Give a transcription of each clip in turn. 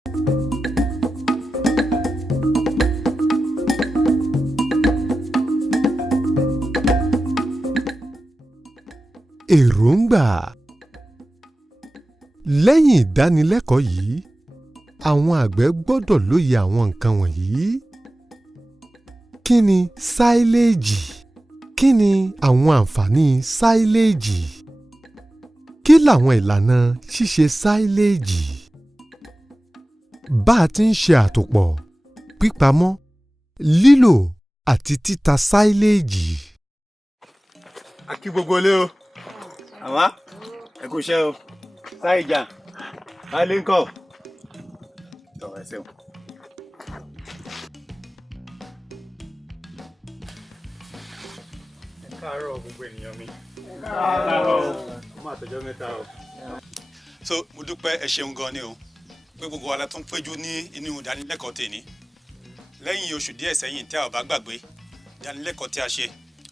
èròǹgbà. lẹ́yìn ìdánilẹ́kọ̀ọ́ yìí àwọn àgbẹ̀ gbọ́dọ̀ lóye àwọn nǹkan wọ̀nyí. kí ni sáíléèjì? kí ni àwọn àǹfààní sáíléèjì? kí làwọn ìlànà ṣíṣe sáíléèjì? bá a ti ń ṣe àtòpọ̀, pípamọ́, lílò àti títa sáíléèjì. a kí gbogbo ilé o. àwa ẹ kú iṣẹ́ o. sáìjà baálé ńkọ́. tọ̀wọ̀ ẹ ṣeun. ẹ káàárọ̀ gbogbo ènìyàn mi. káàárọ̀ o. ọmọ àtọjọ́ mẹ́ta o. so mo dúpẹ́ ẹ ṣeun gan ni o pé gbogbo wa la tún péjú ní inú ìdánilẹ́kọ̀ọ́ tèmi lẹ́yìn oṣù díẹ̀ sẹ́yìn tí a ò bá gbàgbé ìdánilẹ́kọ̀ọ́ tí a ṣe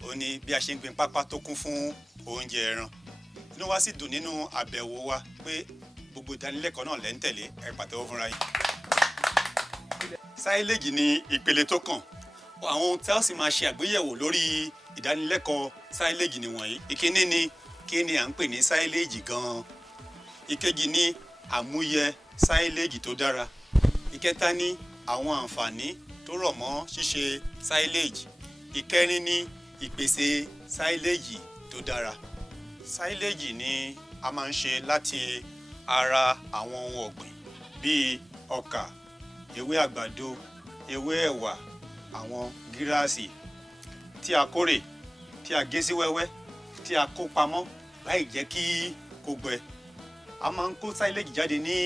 ó ní bí a ṣe ń gbin pápá tó kún fún oúnjẹ ẹran. inú wa sì dùn nínú àbẹ̀wò wa pé gbogbo ìdánilẹ́kọ̀ọ́ náà lẹ́ ń tẹ̀lé ẹ pàtẹ́wọ́ fúnra yín. sáíléèjì ni ìpele tó kàn àwọn ohun tí a sì máa ṣe àgbéyẹ̀wò lórí ìdánilẹ́kọ̀ọ́ sáíléèjì nìwọ̀nyí. ìkíní ni kí ni à ń pè ní sáíléèjì gan-an. ìkejì ni àmúyẹ sáíléèjì tó dára. ìkẹta ni àwọn àǹfààní tó rọ̀ mọ́ ṣíṣe sáíléèjì. ìkẹrin ni ìpèsè sáíléèjì tó dára. sáíléèjì ni a máa ń ṣe láti ara àwọn ohun ọ̀gbìn bíi ọkà, ewé àgbàdo, ewé ẹ̀wà, àwọn gíráàsì tí a kórè, tí a gé sí wẹ́wẹ́, tí a kó pamọ́ láì jẹ́ kí kó gbẹ. a máa ń kó sáíléèjì jáde ní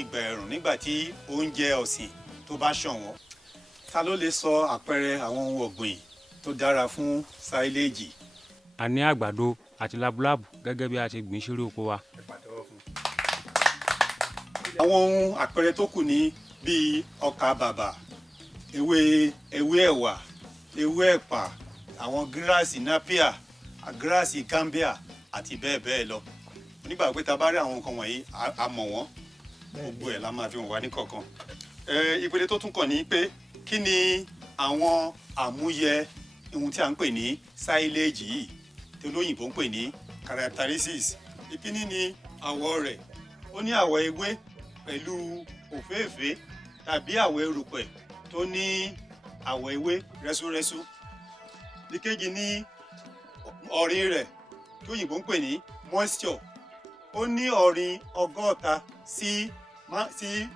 ìgbà ẹ̀rùn nígbà tí oúnjẹ ọ̀sìn tó bá ṣọ̀wọ́n. ta ló lè sọ àpẹẹrẹ àwọn ohun ọ̀gbìn tó dára fún sáíléèjì? a ní àgbàdo àti labúlábù gẹ́gẹ́ bí a ṣe gbìn sórí oko wa. àwọn ohun àpẹẹrẹ tó kù ní bíi ọkà bàbà, ewé ẹ̀wà, ewé ẹ̀pà, àwọn gíráàsì napia, gíráàsì gambia àti bẹ́ẹ̀ bẹ́ẹ̀ lọ. nígbà pé ta bá rí àwọn nǹkan wọ̀nyí a mọ̀ wọ́n gbogbo ẹ̀ la máa fi hàn wá ní kọ̀ọ̀kan. ìpele tó tún kàn ní pé kí ni àwọn àmúyẹ ohun tí a ń pè ní sáíléèjì yìí tí olóyìnbó ń pè ní characteristics. ìkíní ni àwọ̀ rẹ̀. ó ní àwọ̀ ewé pẹ̀lú òféèfé tàbí àwọ̀ erùpẹ̀ tó ní àwọ̀ ewé rẹ́súrẹ́sú. ìkejì ni ọ̀rin rẹ̀ tí òyìnbó ń pè ní moisture. ó ní ọ̀rin 60 sí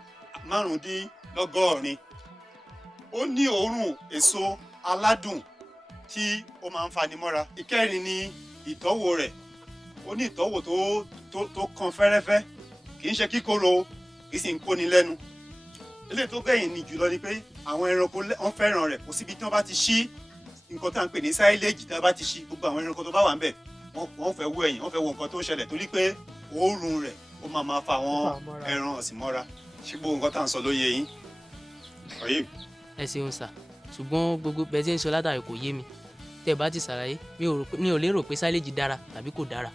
95. ó ní òórùn èso aládùn tí ó máa ń fani mọ́ra. ìkẹrin ni ìtọ́wò rẹ̀. ó ní ìtọ́wò tó kan fẹ́rẹ́fẹ́, kì í ṣe kíkorò, kì í sì ń kóni lẹ́nu. eléyìí tó gbẹ̀yìn ni jùlọ ni pé àwọn ẹranko wọ́n fẹ́ràn rẹ̀. kò síbi tí wọ́n bá ti ṣí nǹkan tá à ń pè ní sáíléèjì tí wọ́n bá ti ṣí, gbogbo àwọn ẹranko tó bá wà ń bẹ̀ wọ́n fẹ́ wo ẹ̀yìn, wọ́n fẹ́ wo nǹkan tó ń ṣẹlẹ̀ torí pé òórùn rẹ̀ ó máa fa àwọn ẹran ọ̀sìn mọ́ra. ṣé gbogbo nǹkan tá à ń sọ ló yé yín? ọ̀yẹ́ ẹ ṣeun sà, ṣùgbọ́n gbogbo bẹ́ẹ̀ tí ń sọ látàrí kò yé mi. tẹ́ ẹ bá ti ṣàlàyé mi ò lérò pé sáíléèjì dára tàbí kò dára.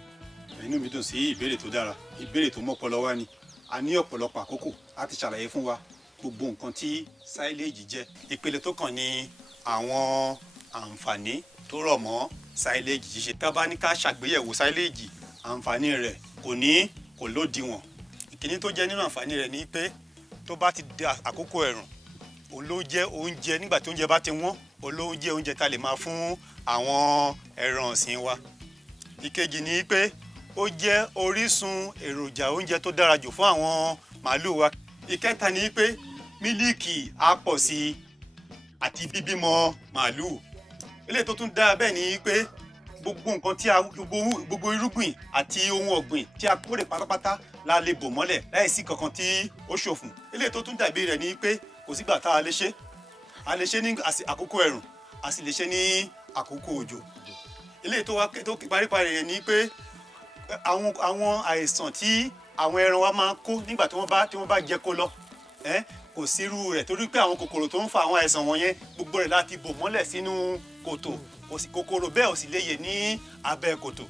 inú mi dùn sí ìbéèrè tó dára, ìbéèrè tó mọ́pọlọ wá ni. a ní ọ̀pọ̀lọpọ̀ àkókò láti ṣàlàyé fún wa gbogbo nǹkan tí sáíléèjì jẹ́. ìpele tó kàn ní àwọn àǹfààní tó rọ̀ mọ́ sáíléèjì ṣíṣe. tá a bá ní ká ṣàgbéyẹ̀wò sáíléèjì, àǹfààní rẹ̀ kò lódiwọ̀n. ìkíní tó jẹ́ nínú àǹfààní rẹ̀ ni pé tó bá ti di àkókò ẹ̀rùn, olóúnjẹ oúnjẹ nígbà tí oúnjẹ bá ti wọ́n, olóúnjẹ oúnjẹ tá lè máa fún àwọn ẹran ọ̀sìn wa. ìkejì ni pé ó jẹ́ orísun èròjà oúnjẹ tó dára jù fún àwọn màálù wa. ìkẹta ni pé mílíìkì á pọ̀ sí i àti bíbímọ màálù. eléyìí tó tún dáa bẹ́ẹ̀ ni pé gbogbo nǹkan tí gbogbo irúgbìn àti ohun ọ̀gbìn tí a kórè pátápátá la lè bò mọ́lẹ̀ láìsí kankan tí ó ṣòfò. eléyìí tó tún dàbí rẹ̀ ni pé kò sígbà tá a lè ṣe ní àkókò ẹ̀rùn, a sì lè ṣe ní àkókò òjò. eléyìí tó paríparí rẹ̀ ni pé àwọn àìsàn tí àwọn ẹran wa máa ń kó nígbà tí wọ́n bá jẹ kó lọ kò sírú rẹ̀ torí pé àwọn kòkòrò tó ń fa àwọn àìsàn wọ̀nyẹn gbogbo rẹ̀ láti bò mọ́lẹ̀ sínú kòtò. kòkòrò bẹ́ẹ̀ ò sì lè yè ní abẹ́ kòtò.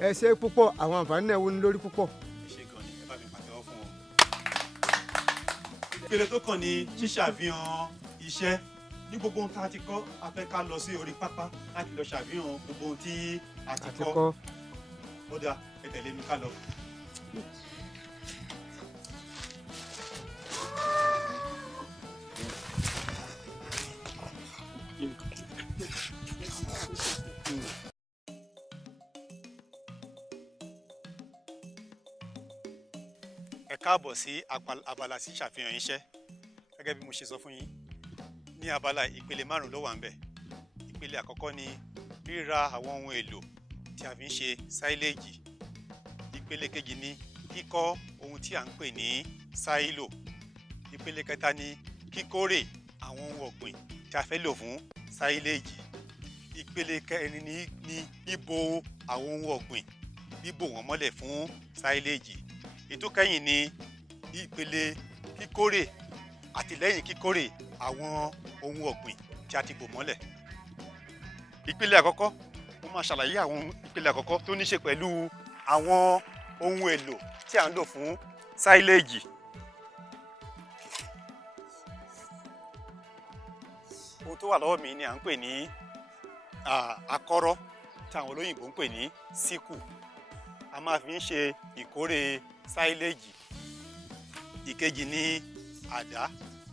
ẹ ṣe púpọ̀, àwọn àǹfààní náà wúni lórí púpọ̀. ẹ ṣe gan ni, ẹ bá mi pàtẹ́wọ́ fún wọn. ìpele tó kàn ní ṣíṣàfihàn iṣẹ́ ní gbogbo ohun tá a ti kọ́ a fẹ́ ká lọ sí orí pápá láti lọ ṣàfihàn gbogbo ohun tí a ti kọ́ ó dáa ẹ tẹ̀lé mi ká lọ. Ẹ káàbọ̀ sí abala sí ṣàfihàn iṣẹ́ gẹ́gẹ́ bí mo ṣe sọ fún yín ní abala ìpele 5 ló wà ń bẹ̀. Ìpele àkọ́kọ́ ni ríra àwọn ohun èlò tí a fi ń ṣe sáíléèjì. Ìpele kejì ni kíkọ́ ohun tí a ń pè ní sáílò. Ìpele kẹta ni kíkórè àwọn ohun ọ̀gbìn tí a fẹ́ lò fún sáíléèjì. Ìpele kẹrin ni bíbò àwọn ohun ọ̀gbìn, bíbò wọ́n mọ́lẹ̀ fún sáíléèjì. Ètò kẹ́yìn ni ìpele kíkórè àti lẹ́yìn kíkórè àwọn ohun ọ̀gbìn tí a ti bò mọ́lẹ̀. Ìpele àkọ́kọ́ mo máa ṣàlàyé àwọn ìpele àkọ́kọ́ tó ní ṣe pẹ̀lú àwọn ohun èlò tí a ń lò fún sáíléèjì. Ohun tó wà lọ́wọ́ mi ni à ń pè ní akọ́rọ́ tí àwọn olóyìnbó ń pè ní síkù. A máa fi ń ṣe ìkórè sáíléèjì. Ìkejì ni àdá,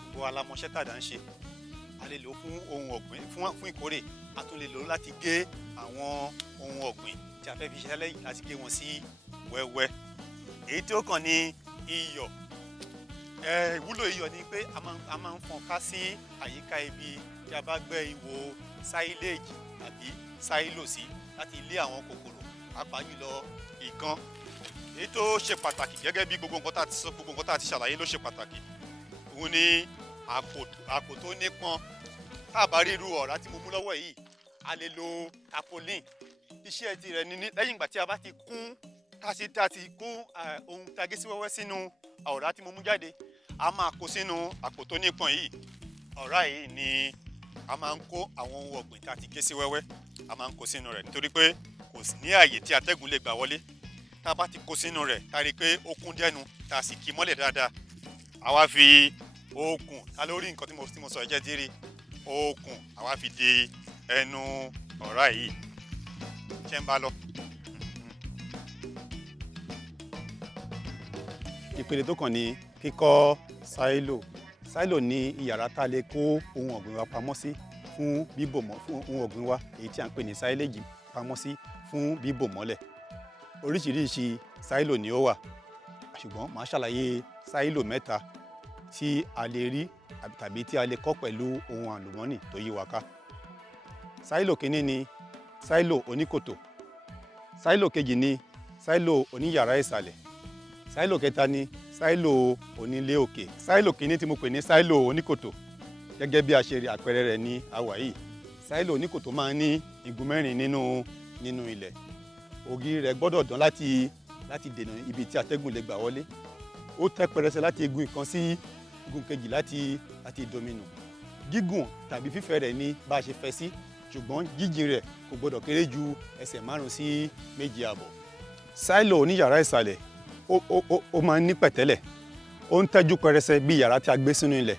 gbogbo alámọṣẹ́ tàdá ń ṣe. A lè lò fún ohun ọ̀gbìn fún ìkórè, a tún lè lò láti gé àwọn ohun ọ̀gbìn tí a fẹ́ fi ṣiṣẹ́ lẹ́yìn láti gé wọn sí wẹ́wẹ́. Èyí tí ó kàn ní iyọ̀. Ìwúlò iyọ̀ ni pé a máa ń fọ́n ká sí àyíká ibi tí a bá gbẹ́ ihò sáíléèjì tàbí sáílò sí láti lé àwọn kòkòrò, pàápàá jùlọ ìkan. Èyí tó ṣe pàtàkì gẹ́gẹ́ bí gbogbo nǹkan tá a ti ṣàlàyé ló ṣe pàtàkì. Òun ni àpò tó nípọn. Tá a bá rí irú ọ̀rá tí mo mú lọ́wọ́ yìí, a lè lo tapolin. Iṣẹ́ tirẹ̀ ni lẹ́yìn ìgbà tí a bá ti kún ohun tá a gé sí wẹ́wẹ́ sínú ọ̀rá tí mo mú jáde, a máa kó sínú àpò tó nípọn yìí. Ọ̀rá yìí ni a máa ń kó àwọn ohun ọ̀gbìn tá a ti gé sí wẹ́wẹ́, a máa ń kó sínú rẹ̀ nítorí pé kò sí ní ààyè tí atẹ́gùn lè gbà wọlé. Tá a bá ti kó sínú rẹ̀, tá a rí i pé ó kún dẹ́nu, tá a sì kì í mọ́lẹ̀ dáadáa, a wá fi okùn, ta lórí nǹkan tí mo sọ ẹ̀jẹ̀ dírí, okùn a wá fi de ẹnu ọ̀rá yìí. Ṣé ń bá lọ? Ìpele tó kàn ní kíkọ́ sáílò. Sáílò ní iyàrá tá a lè kó ohun ọ̀gbìn wa pamọ́ sí fún bíbò mọ́ fún ohun ọ̀gbìn wa, èyí tí a ń pè ní sáíléèjì pamọ́ sí fún bíbò mọ́lẹ̀. Oríṣiríṣi sáílò ni ó wà, ṣùgbọ́n màá ṣàlàyé sáílò 3 tí a lè rí tàbí tí a lè kọ́ pẹ̀lú ohun àlùmọ́nì tó yí wa ká. Sáílò kínní ni sáílò oníkòtò. Sáílò kejì ni sáílò oníyàrá ìsàlẹ̀. Sáílò kẹta ni sáílò onílé òkè. Sáílò kínní tí mo pè ní sáílò oníkòtò, gẹ́gẹ́ bí a ṣe rí àpẹẹrẹ rẹ̀ ní àwà yìí. Sáílò oníkòtò máa ń ní igun 4 nínú ilẹ̀. Ògiri rẹ̀ gbọ́dọ̀ dán láti dènà ibi tí atẹ́gùn lè gbà wọlé. Ó tẹ́ pẹrẹsẹ láti igun ìkan sí igun kejì láti dominù. Gígùn tàbí fífẹ̀ rẹ̀ ní bá a ṣe fẹ́ sí, ṣùgbọ́n jíjìn rẹ̀ kò gbọ́dọ̀ kéré ju ẹsẹ̀ 5 sí 2.5. Sáílò oníyàrá ìsàlẹ̀ ó máa ń ní pẹ̀tẹ́lẹ̀. Ó ń tẹ́jú pẹrẹsẹ bí yàrá tí a gbé sínú ilẹ̀.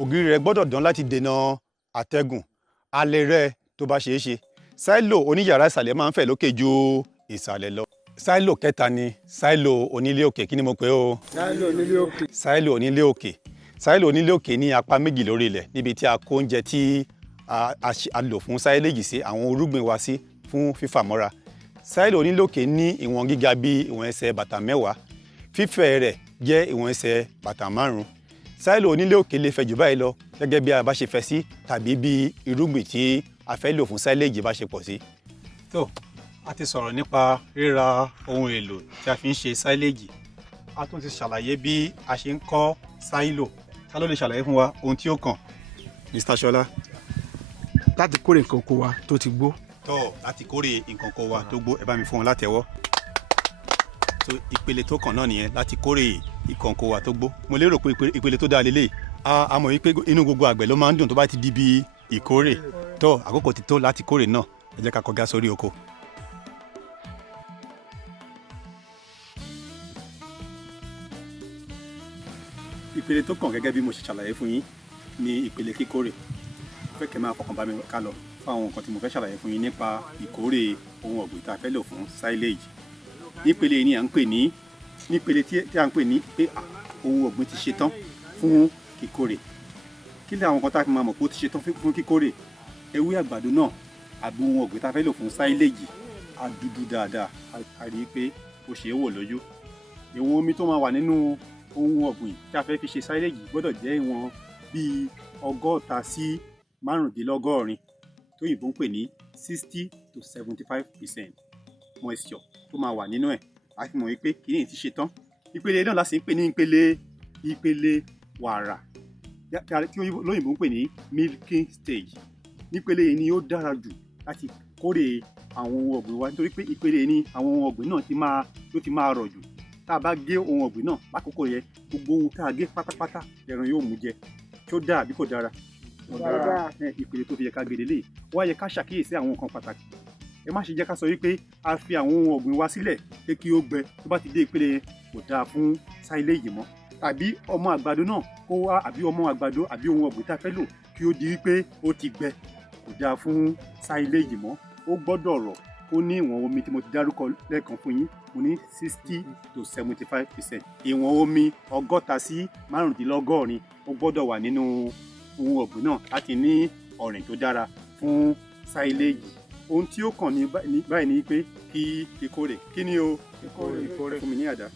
Ògiri rẹ̀ gbọ́dọ̀ dán láti dènà atẹ́gùn. Alẹ́ rẹ̀ tó bá ṣeé ṣe. Sáílò oníyàrá ìsàlẹ̀ máa ń fẹ̀ lókè ju ìsàlẹ̀ lọ. Sáílò kẹta ni sáílò onílé òkè. Kí ni mo pè ó? Sáílò onílé òkè. Sáílò onílé òkè. Sáílò onílé òkè ní apá méjì lórí ilẹ̀, níbi tí a kó oúnjẹ tí a lò fún sáíléèjì sí, àwọn irúgbìn wa sí fún fífàmọ́ra. Sáílò onílé òkè ní ìwọ̀n gíga bí ìwọ̀n ẹsẹ̀ bàtà 10, fífẹ̀ rẹ̀ jẹ́ ìwọ̀n ẹsẹ̀ bàtà 5. Sáílò onílé òkè lè fẹ̀ jù báyìí lọ gẹ́gẹ́ bí a bá ṣe fẹ́ sí tàbí bí irúgbìn tí a fẹ́ lò fún sáíléèjì bá ṣe pọ̀ sí. Tó a ti sọ̀rọ̀ nípa ríra ohun èlò tí a fi ń ṣe sáíléèjì. A tún ti ṣàlàyé bí a ṣe ń kọ́ sáílò. Ta ló lè ṣàlàyé fún wa ohun tí ó kàn? Mr. Ṣọlá. Láti kórè nǹkan oko wa tó ti gbó. Láti kórè nǹkan oko wa tó gbó, ẹ bá mi fún wọn látẹ́wọ́. So ìpele tó kàn náà nìyẹn, láti kórè nǹkan oko wa tó gbó. Mo lérò pé ìpele tó dáa lélẹ̀. A mọ̀ wípé inú gbogbo àgbẹ̀ ló máa ń dùn tó bá ti di bí ìkórè. Àkókò ti tó láti kórè náà. Ẹ jẹ́ ká kọjá sórí oko. ìpele tó kàn gẹ́gẹ́ bí mo ṣe ṣàlàyé fún yín ní ìpele kíkórè. Fẹ́ kẹ́ máa fọkàn bá mi ká lọ fún àwọn nǹkan tí mo fẹ́ ṣàlàyé fún yín nípa ìkórè ohun ọ̀gbìn tá a fẹ́ lò fún silage. Nípele yìí ni à ń pè ní nípele tí à ń pè ní pé ohun ọ̀gbìn ti ṣe tán fún kíkórè. Kí ni àwọn nǹkan tá a fi máa mọ̀ pé ó ti ṣe tán fún kíkórè? Ewé àgbàdo náà àbí ohun ọ̀gbìn tá a fẹ́ lò fún silage á dúdú dáadáa, a rí i pé ó ṣe é wò lójú. Ìwọ̀n omi tó máa wà nínú ohun ọ̀gbìn tí a fẹ́ fi ṣe silage gbọ́dọ̀ jẹ́ ìwọ̀n bíi 60 sí 75 tó yìnbó ń pè ní 60 to 75% moisture tó máa wà nínú ẹ̀. A fi mọ̀ wípé kí ni ti ṣe tán. Ìpele náà la sì ń pè ní ìpele wàrà tí olóyìnbó ń pè ní milking stage. Nípele yìí ni ó dára jù láti kórè àwọn ohun ọ̀gbìn wa nítorí pé ìpele yìí ni àwọn ohun ọ̀gbìn náà ti máa rọ̀ jù. Tá a bá gé ohun ọ̀gbìn náà lákòókò yẹn, gbogbo ohun tá a gé pátápátá ẹran yóò mú jẹ. Tó dáa àbí kò dára? Ìpele tó fi yẹ ká gbé lélẹ̀. Wá yẹ ká ṣàkíyèsí àwọn nǹkan pàtàkì. Ẹ má ṣe jẹ́ ká sọ wípé a fi àwọn ohun ọ̀gbìn wa sílẹ̀ pé kí ó gbẹ, tó bá ti dé ìpele yẹn kò dáa fún silage mọ́. Tàbí ọmọ àgbàdo náà kó wá àbí ọmọ àgbàdo àbí ohun ọ̀gbìn tá a fẹ́ lò kí ó di wípé ó ti gbẹ, kò dáa fún silage mọ́. Ó gbọ́dọ̀ rọ̀ kó ní ìwọ̀n omi tí mo ti dárúkọ lẹ́ẹ̀kan fún yín, mo ní 60 to 75%. Ìwọ̀n omi 60 sí 75 ó gbọ́dọ̀ wà nínú ohun ọ̀gbìn náà láti ní ọ̀rìn tó dára fún silage. Ohun tí ó kàn ní báyìí ni pé kí ìkórè. Kí ni o? Ìkórè. Fún mi ní àdá.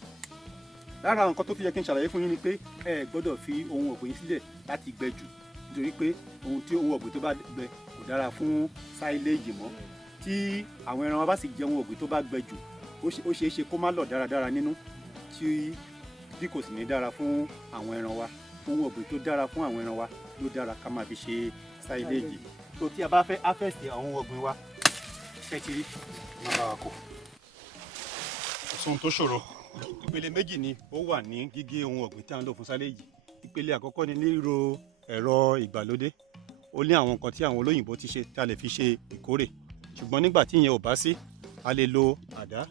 Lára àwọn nǹkan tó fi yẹ kí n ṣàlàyé fún yín ni pé ẹ gbọ́dọ̀ fi ohun ọ̀gbìn sílẹ̀ láti gbẹ jù, nítorí pé ohun ọ̀gbìn tó bá gbẹ kò dára fún silage mọ́. Tí àwọn ẹran wa bá sì jẹ ohun ọ̀gbìn tó bá gbẹ jù, ó ṣeé ṣe kó má lọ̀ dáradára nínú, tí kò sì ní dára fún àwọn ẹran wa. Ohun ọ̀gbìn tó dára fún àwọn ẹran wa ló dára ká máa fi ṣe silage. tó tí a bá fẹ́ harvest àwọn ohun ọ̀gbìn wa kẹ́tìrí máa bá wa kó. Ohun tó ṣòro, ìpele méjì ni ó wà ní gígé ohun ọ̀gbìn tí a ń lò fún silage. Ìpele àkọ́kọ́ ni lílo ẹ̀rọ ìgbàlódé. Ó ní àwọn nǹkan tí àwọn olóyìnbó ti ṣe tí a lè fi ṣe ìkórè, ṣùgbọ́n nígbà tí ìyẹn ò bá sí, a lè lo àdá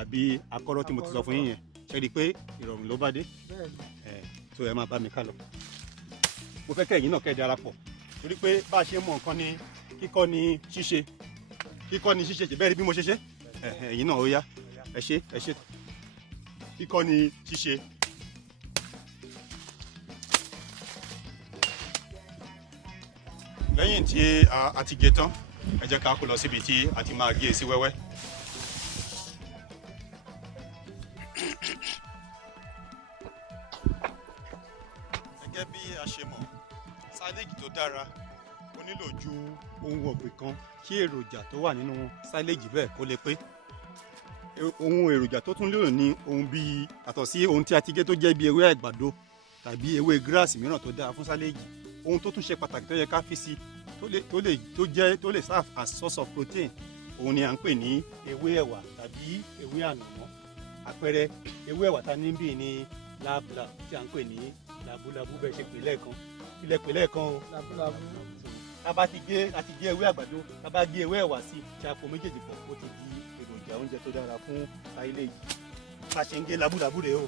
àbí akọ́rọ́ tí mo ti sọ fún yín yẹn. Ṣé rí i pé ìrọ̀rùn ló bá dé? So ẹ máa bá mi ká lọ. Mo fẹ́ kẹ́ ẹ̀yin náà kẹ́ ẹ darapọ̀, torí pé bá a ṣe mọ nǹkan ni kíkọ́ ni ṣíṣe. Kíkọ́ ni ṣíṣe, ṣe bẹ́ẹ̀ rí bí mo ṣe ṣe? Ẹ̀yin náà ó yá, ẹ ṣe. Kíkọ́ ni ṣíṣe. Lẹ́yìn tí a ti gé tán, ẹ jẹ́ ká kó lọ síbi tí a ti máa gé sí wẹ́wẹ́. Gẹ́gẹ́ bí a ṣe mọ̀, silage tó dára ó nílò ju ohun ọ̀gbìn kan kí èròjà tó wà nínú silage bẹ́ẹ̀ kó lè pé. Ohun èròjà tó tún lérò ní ohun bíi àtọ̀ sí ohun tí a ti gé tó jẹ́ bí ewé àgbàdo tàbí ewé gíráàsì mìíràn tó dáa fún silage. Ohun tó tún ṣe pàtàkì tó yẹ ká fi sí tó lè serve as source of protein, òun ni à ń pè ní ewé ẹ̀wà tàbí ewé ànàmọ́. Àpẹẹrẹ ewé ẹ̀wà ta ní bí ní lábùlà tí à ń pè ní làbúlàbú bẹ́ẹ̀ ṣe pè lẹ́ẹ̀kan. Ilẹ̀ pè lẹ́ẹ̀kan o. Làbúlàbú. Tá bá ti gé ewé àgbàdo, tá bá gé ewé ẹ̀wà sí, tí a pò méjèèjì pọ̀, ó ti di èròjà oúnjẹ tó dára fún silage. Bá ṣe ń gé làbúlàbú rèé o.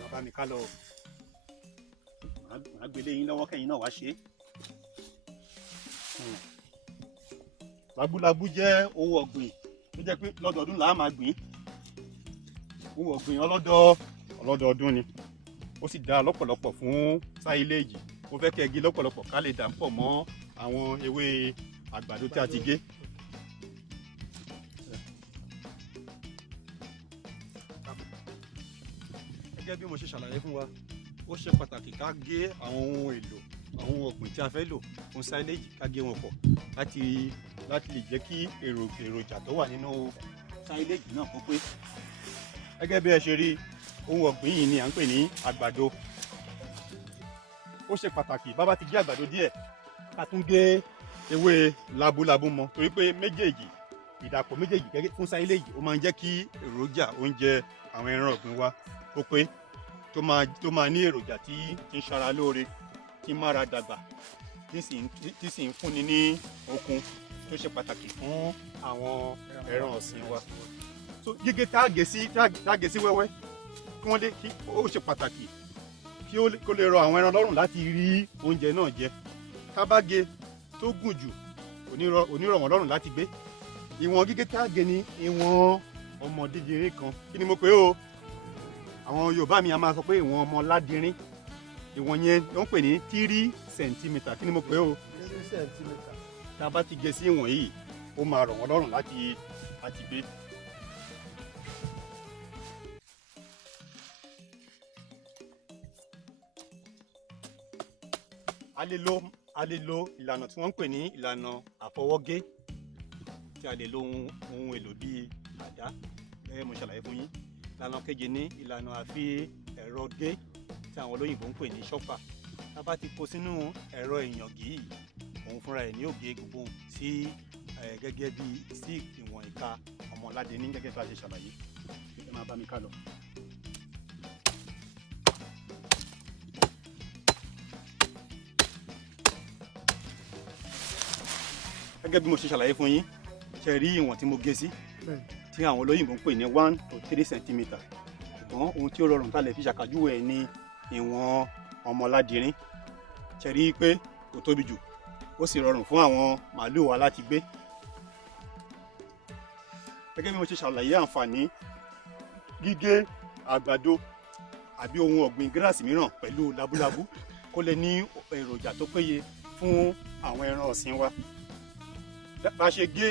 Wọ́n bá mi ká lọ. Màá gbélé yín lọ́wọ́ kẹ́yìn náà wá ṣe é. Làbúlàbú jẹ́ ohun ọ̀gbìn tó jẹ́ pé lọ́dọọdún là á máa gbìn. Ohun ọ̀gbìn ọlọ́dọọdún ni. Ó sì dáa lọ́pọ̀lọpọ̀ fún silage. Mo fẹ́ kẹ́ ẹ gé lọ́pọ̀lọpọ̀ ká lè dà ń pọ̀ mọ́ àwọn ewé àgbàdo tí a ti gé. Gẹ́gẹ́ bí mo ṣe ṣàlàyé fún wa, ó ṣe pàtàkì ká gé àwọn ohun èlò, àwọn ohun ọ̀gbìn tí a fẹ́ lò fún silage, ká gé wọn pọ̀ láti lè jẹ́ kí èròjà tó wà nínú silage náà kó pé. Gẹ́gẹ́ bí ẹ ṣe rí, ohun ọ̀gbìn yìí ni à ń pè ní àgbàdo. Ó ṣe pàtàkì bá bá ti gé àgbàdo díẹ̀, ká tún gé ewé labúlabú mọ́, torí pé ìdàpọ̀ méjèèjì gẹ́gẹ́ fún silage ó máa ń jẹ́ kí èròjà oúnjẹ àwọn ẹran ọ̀gbìn wa ó pé, tó máa ní èròjà tí ń ṣara lóore, tí ń mára dàgbà, tí sì ń fúnni ní okun tó ṣe pàtàkì fún àwọn ẹran ọ̀sìn wa. So gígé tá a gé sí wẹ́wẹ́ kí wọ́n lè kí ó ṣe pàtàkì kí ó lè rọ àwọn ẹran lọ́rùn láti rí oúnjẹ náà jẹ. Tá bá gé tó gùn jù kò ní rọ̀ wọ́n lọ́rùn láti gbé. Ìwọ̀n gígé tá a gé ní ìwọ̀n ọmọdéjìnrín kan. Kí ni mo pè o? Àwọn Yorùbá mi a máa sọ pé ìwọ̀n ọmọ ládìrín. Ìwọ̀n yẹn ló ń pè ní 3 centimeter. Kí ni mo pè o? 3 centimeter. Tá a bá ti gé sí ìwọ̀n yìí ó máa rọ̀ wọ́n lọ́rùn láti gbé. A lè lo ìlànà tí wọ́n ń pè ní ìlànà àfọwọ́gé, tí a lè lo ohun èlò bíi àdá gẹ́gẹ́ mo ṣàlàyé fún yín. Ìlànà kejì ní ìlànà àfi ẹ̀rọ gé tí àwọn olóyìnbó ń pè ní ṣọ́pà. Tá a bá ti kó sínú ẹ̀rọ ìyàngí yìí, òun fúnra ẹ̀ ní ó gé gbogbo sí gẹ́gẹ́ bí sí ìwọ̀n ìka ọmọládé ní gẹ́gẹ́ bá a ṣe ṣàlàyé. Ẹ máa bá mi ká lọ. Gẹ́gẹ́ bí mo ṣe ṣàlàyé fún yín, ṣe rí ìwọ̀n tí mo gé sí tí àwọn olóyìnbó ń pè ní 1 to 3 centimeter. Ṣùgbọ́n ohun tí ó rọrùn tá lè fi ṣàkàjúwe ẹ̀ ní ìwọ̀n ọmọládìrín. Ṣe rí pé kò tóbi jù ó sì rọrùn fún àwọn màálù wa láti gbé. Gẹ́gẹ́ bí mo ṣe ṣàlàyé àǹfààní gígé àgbàdo àbí ohun ọ̀gbìn gíráàsì mìíràn pẹ̀lú lábúlábú kó lè ní èròjà tó péye fún àwọn ẹran ọ̀sìn wa. Bá ṣe gé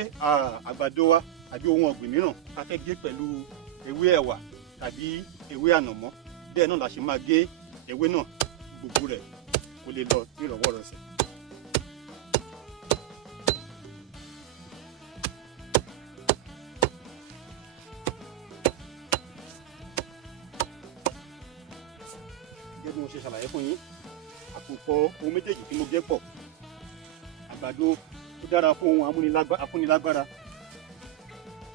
àgbàdo wa àbí ohun ọ̀gbìn mìíràn ká fẹ́ gé pẹ̀lú ewé ẹ̀wà tàbí ewé ànàmọ́, bẹ́ẹ̀ náà la ṣe máa gé ewé náà gbogbo rẹ̀ kó lè lọ nírọ̀wọ́rọ̀sẹ̀. Gẹ́gẹ́ bí mo ṣe ṣàlàyé fún yín, àpòpọ̀ ohun méjèèjì tí mo gé pọ̀, àgbàdo ó dára fún ohun afúnilágbára,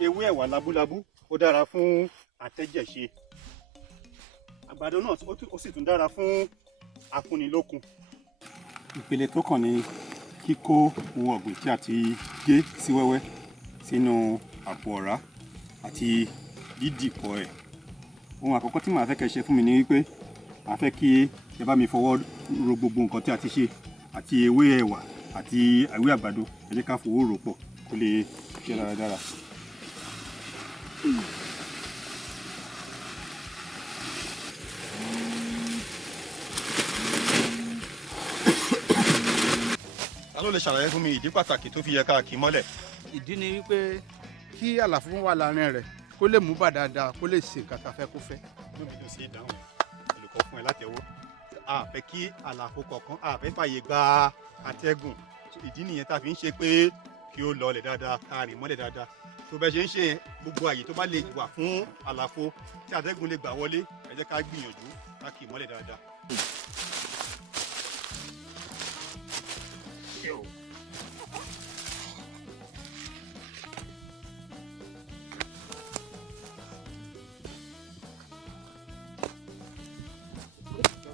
ewé ẹ̀wà lábúlábú ó dára fún àtẹ́jẹ̀ṣe, àgbàdo náà ó sì tún dára fún afúnilókun. Ìpele tó kàn ní kíkó ohun ọ̀gbìn tí a ti gé sí wẹ́wẹ́ sínú àpò ọ̀rá àti dídìpọ̀ ẹ̀. Ohun àkọ́kọ́ tí màá fẹ́ kẹ́ ṣe fún mi ni wípé màá fẹ́ kí ẹ bá mi fọwọ́ ro gbogbo nǹkan tí a ti ṣe àti ewé ẹ̀wà àti ewé àgbàdo, ẹ jẹ́ ká fọwọ́ rò pọ̀ kó lè ṣe dáradára. Ta ló lè ṣàlàyé fún mi ìdí pàtàkì tó fi yẹ ká kì í mọ́lẹ̀? ìdí ni wípé kí àlàfo wà láàrin rẹ̀ kó lè mú bà dáadáa kó lè ṣe nǹkan tá a fẹ́ kó fẹ́. Inú mi dùn sí ìdáhùn olùkọ́ fún ẹ látẹ̀wọ́. A fẹ́ kí àlàfo kọ̀ọ̀kan a fẹ́ fàyè gba atẹ́gùn. Ìdí nìyẹn tá a fi ń ṣe pé kí ó lọlẹ̀ dáadáa ká rì mọ́lẹ̀ dáadáa. Tó bẹ́ẹ̀ ṣe ń ṣe gbogbo àyè tó bá lè wà fún àlàfo tí atẹ́gùn lè gbà wọlé, ẹ jẹ́ ká gbìyànjú ká kì í mọ́lẹ̀ dáadáa.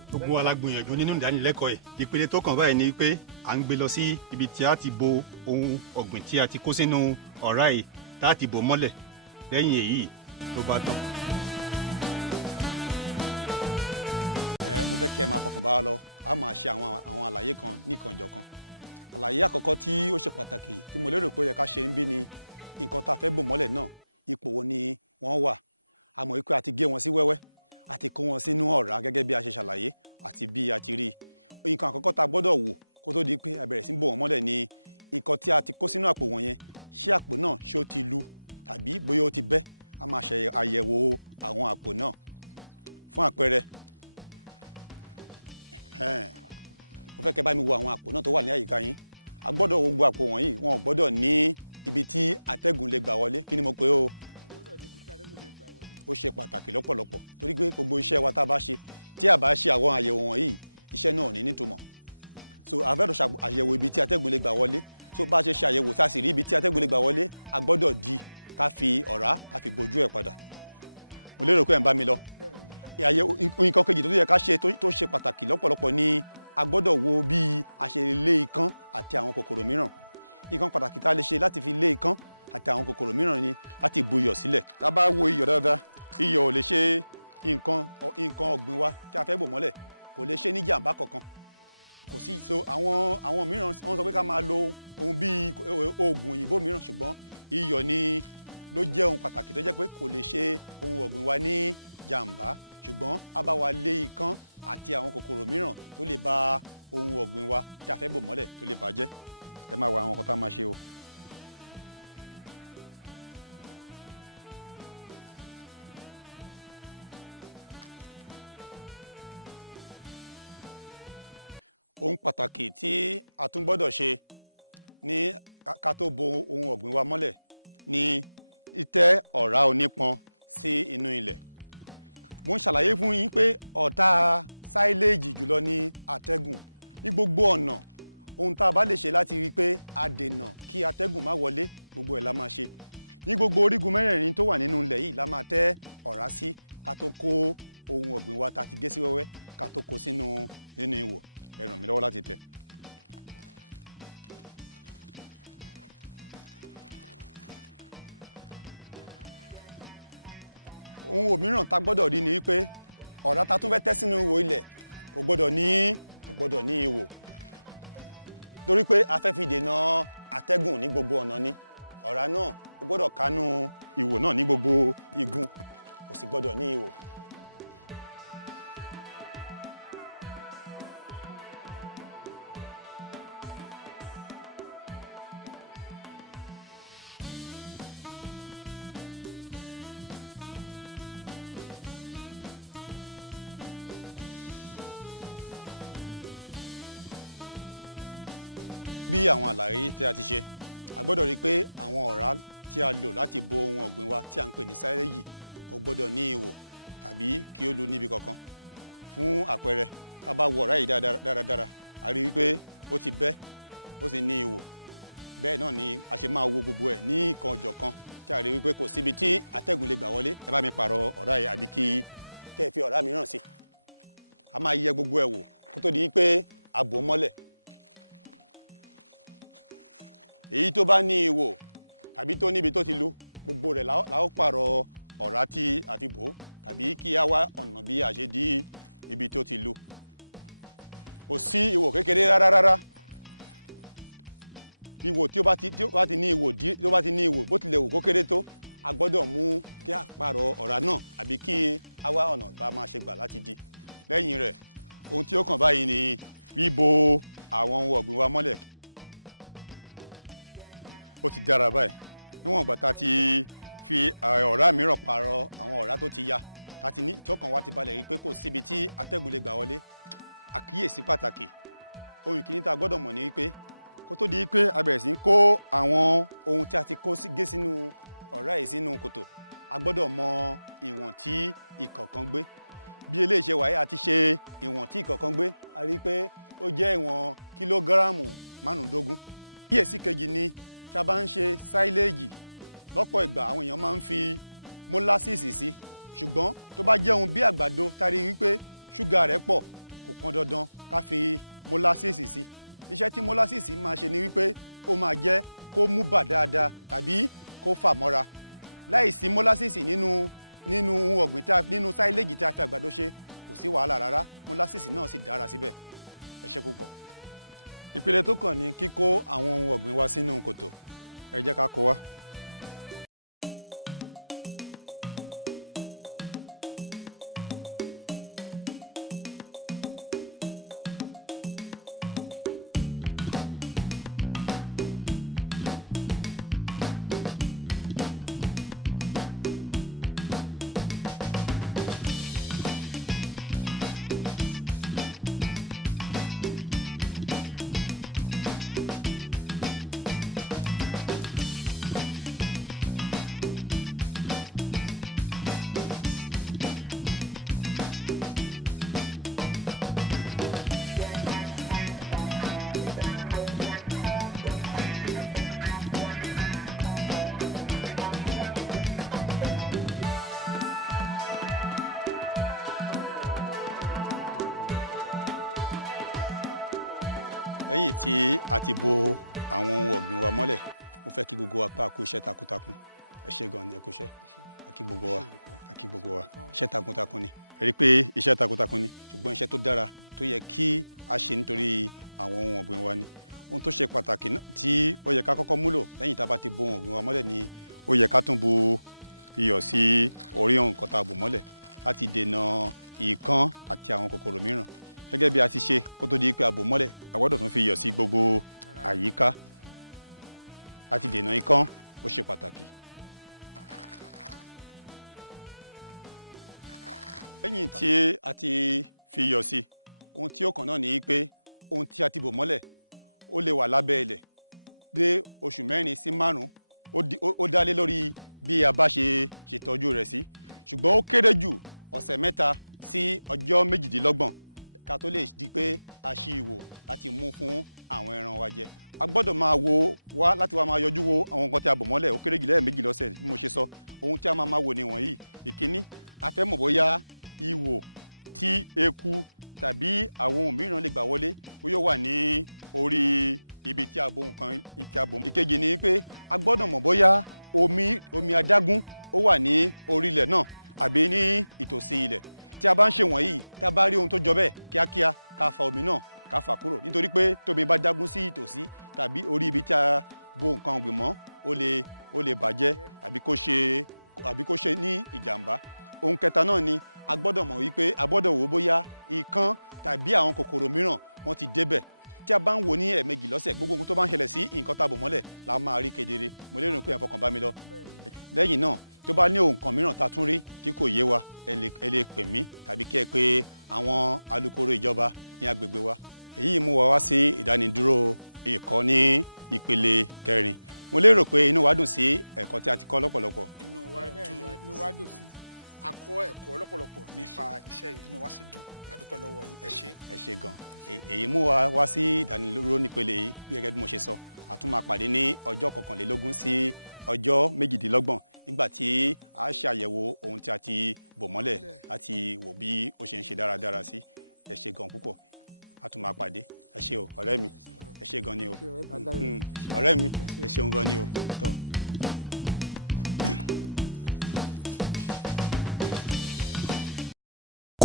Gbogbo wa la gbìyànjú nínú ìdánilẹ́kọ̀ọ́ yìí. Ìpele tó kàn báyìí ni pé à ń gbé lọ sí ibi tí a ti bo ohun ọ̀gbìn tí a ti kó sínú ọ̀rá yìí tá a ti bò mọ́lẹ̀. Lẹ́yìn èyí ló bá tán.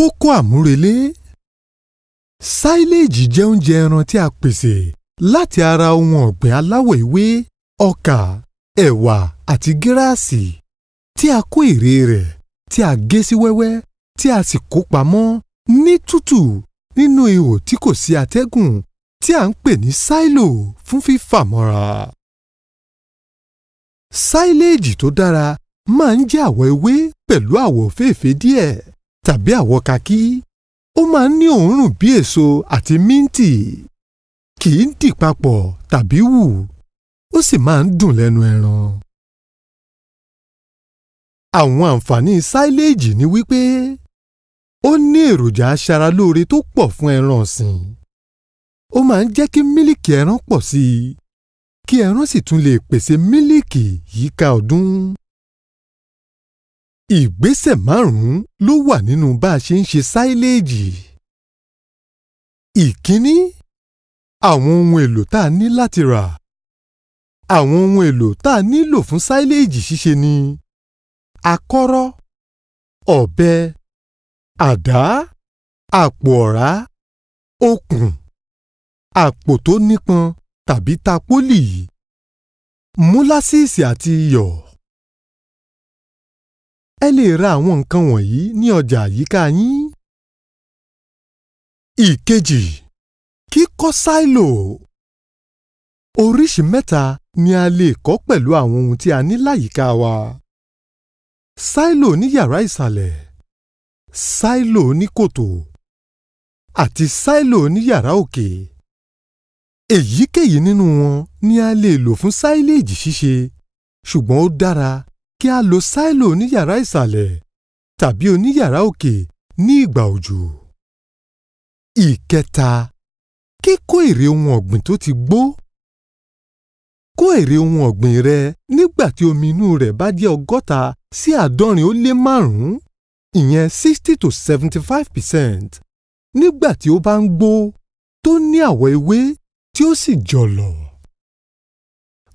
Kókó àmúrelé. Sáíléèjì jẹ́ oúnjẹ ẹran tí a pèsè láti ara ohun ọ̀gbìn aláwọ̀ ewé, ọkà, ẹ̀wà àti gíráàsì tí a kó èrè rẹ̀ tí a gé sí wẹ́wẹ́ tí a sì kó pamọ́ ní tútù nínú ihò tí kò sí atẹ́gùn tí a ń pè ní sáílò fún fífàmọ́ra. Sáíléèjì tó dára máa ń jẹ́ àwọ̀ ewé pẹ̀lú àwọ̀ òféèfé díẹ̀ tàbí àwọ̀ kakí. Ó máa ń ní òórùn bí èso àti míǹtì. Kì í dì papọ̀ tàbí wù. Ó sì máa ń dùn lẹ́nu ẹran. Àwọn àǹfààní sáíléèjì ni wípé ó ní èròjà aṣaralóore tó pọ̀ fún ẹran ọ̀sìn. Ó máa ń jẹ́ kí mílìkì ẹran pọ̀ sí i, kí ẹran sì tún lè pèsè mílìkì yíká ọdún. Ìgbésẹ̀ 5 ló wà nínú bá a ṣe ń ṣe sáíléèjì. Ìkíní, àwọn ohun èlò tá a ní láti rà. Àwọn ohun èlò tá a nílò fún sáíléèjì ṣíṣe ni akọ́rọ́, ọ̀bẹ, àdá, àpò ọ̀rá, okùn, àpò tó nípọn tàbí tapólì, múlásìsì àti iyọ̀. Ẹ lè ra àwọn nǹkan wọ̀nyí ní ọjà àyíká yín. Ìkejì, kíkọ́ sáílò. Oríṣi 3 ni a lè kọ́ pẹ̀lú àwọn ohun tí a ní láyìíká wa. Sáílò ní yàrá ìsàlẹ̀, sáílò ní kòtò, àti sáílò ní yàrá òkè. Èyíkéyìí nínú wọn ni a lè lò fún sáíléèjì ṣíṣe, ṣùgbọ́n ó dára kí a lo sáílò ní yàrá ìsàlẹ̀ tàbí oníyàrá òkè ní ìgbà òjò. Ìkẹta, kíkó èrè ohun ọ̀gbìn tó ti gbó. Kó èrè ohun ọ̀gbìn rẹ nígbà tí omi inú rẹ̀ bá jẹ́ 60 sí 75, ìyẹn 60 to 75%. Nígbà tí ó bá ń gbó tó ní àwọ̀ ewé tí ó sì jọ̀lọ̀.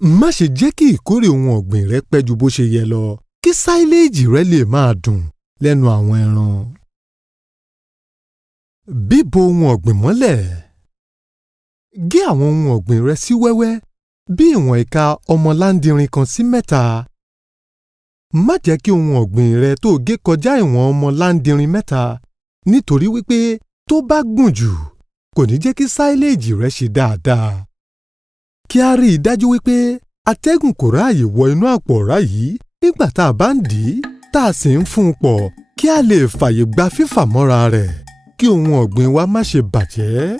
Má ṣe jẹ́ kí ìkórè ohun ọ̀gbìn rẹ pẹ́ ju bó ṣe yẹ lọ, kí sáíléèjì rẹ lè máa dùn lẹ́nu àwọn ẹran. Bíbo ohun ọ̀gbìn mọ́lẹ̀. Gé àwọn ohun ọ̀gbìn rẹ sí wẹ́wẹ́ bí ìwọ̀n ìka ọmọláńdìrin 1 sí 3. Má jẹ́ kí ohun ọ̀gbìn rẹ tó gé kọjá ìwọ̀n ọmọláńdìrin 3, nítorí wípé tó bá gùn jù kò ní jẹ́ kí sáíléèjì rẹ ṣe dáadáa. Kí a rí i dájú wípé atẹ́gùn kò ráàyè wọ inú àpò ọ̀rá yìí nígbà tá a bá ń dì í tá a sì ń fún un pọ̀ kí a lè fààyè gba fífàmọ́ra rẹ̀ kí ohun ọ̀gbìn wa má ṣe bàjẹ́.